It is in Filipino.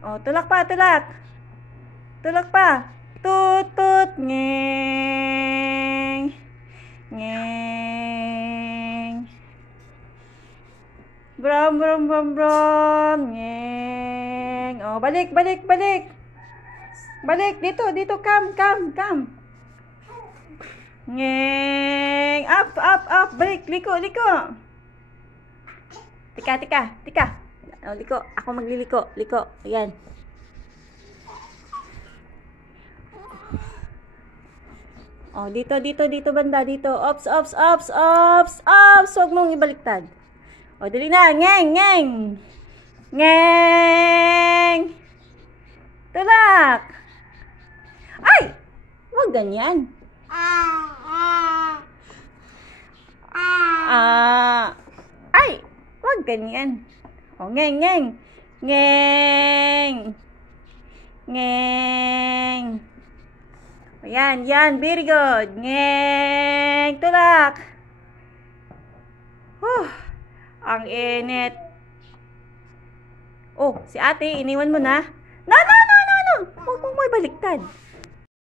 Oh, tulak pa, tulak. Tulak pa. Tut, tut, ngeng. Ngeng. Brom, brom, brom, brom. Ngeng. Oh, balik, balik, balik. Balik, dito, dito, come, come, come. Ngeng. Up, up, up. Balik, liko, liko. Tika, tika, tika. Oh, liko. Ako magliliko. Liko. Ayan. Oh, dito, dito, dito banda, dito. Ops, ops, ops, ops, ops. Huwag mong ibaliktad. Oh, dali na. Ngeng, ngeng. Ngeng. Tulak. Ay! Huwag ganyan. Ay! Huwag ganyan. Oh, ngeng, ngeng. Ngeng. Ngeng. Ayan, yan. Very good. Ngeng. Tulak. Ang init. Oh, si ate, iniwan mo na. No, no, no, no, no. Huwag mong may baliktad.